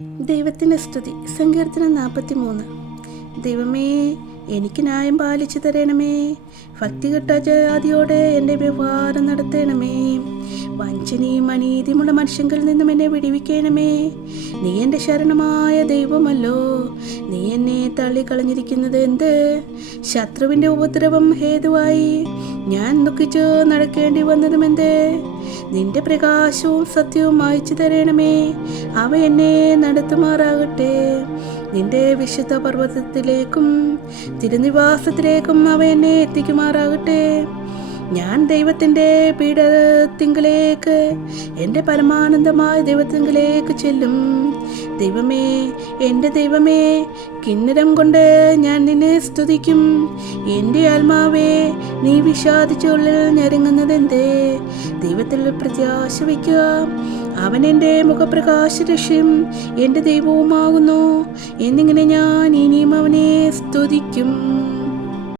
ദൈവത്തിൻ്റെ സ്തുതി. സങ്കീർത്തനം 43. ദൈവമേ, എനിക്ക് ന്യായം പാലിച്ചു തരണമേ. ഭക്തികെട്ട ജാതിയോടെ എൻ്റെ വ്യവഹാരം നടത്തണമേ. വഞ്ചനയും അനീതിയുമുള്ള മനുഷ്യങ്കിൽ നിന്നും എന്നെ വിടുവിക്കണമേ. നീ എൻ്റെ ശരണമായ ദൈവമല്ലോ. നീ എന്നെ തള്ളിക്കളഞ്ഞിരിക്കുന്നത് എന്ത്? ശത്രുവിൻ്റെ ഉപദ്രവം ഹേതുവായി ഞാൻ ദുഃഖിച്ചു നടക്കേണ്ടി വന്നതും എന്ത്? നിന്റെ പ്രകാശവും സത്യവും അയച്ചു തരണമേ. അവ എന്നെ നടത്തുമാറാകട്ടെ. നിന്റെ വിശുദ്ധ പർവ്വതത്തിലേക്കും തിരുനിവാസത്തിലേക്കും അവ എന്നെ എത്തിക്കുമാറാകട്ടെ. ഞാൻ ദൈവത്തിൻ്റെ പീഠത്തിങ്കിലേക്ക്, എൻ്റെ പരമാനന്ദമായ ദൈവത്തിങ്കിലേക്ക് ചെല്ലും. ദൈവമേ, എൻ്റെ ദൈവമേ, കിന്നരം കൊണ്ട് ഞാൻ നിന്നെ സ്തുതിക്കും. എൻ്റെ ആത്മാവേ, നീ വിഷാദിച്ചുള്ളിൽ ഞെരുങ്ങുന്നതെന്തേ? ദൈവത്തിൽ പ്രത്യാശ വയ്ക്കുക. അവൻ എൻ്റെ മുഖപ്രകാശരക്ഷ്യം എൻ്റെ ദൈവവുമാകുന്നു എന്നിങ്ങനെ ഞാൻ ഇനിയും അവനെ സ്തുതിക്കും.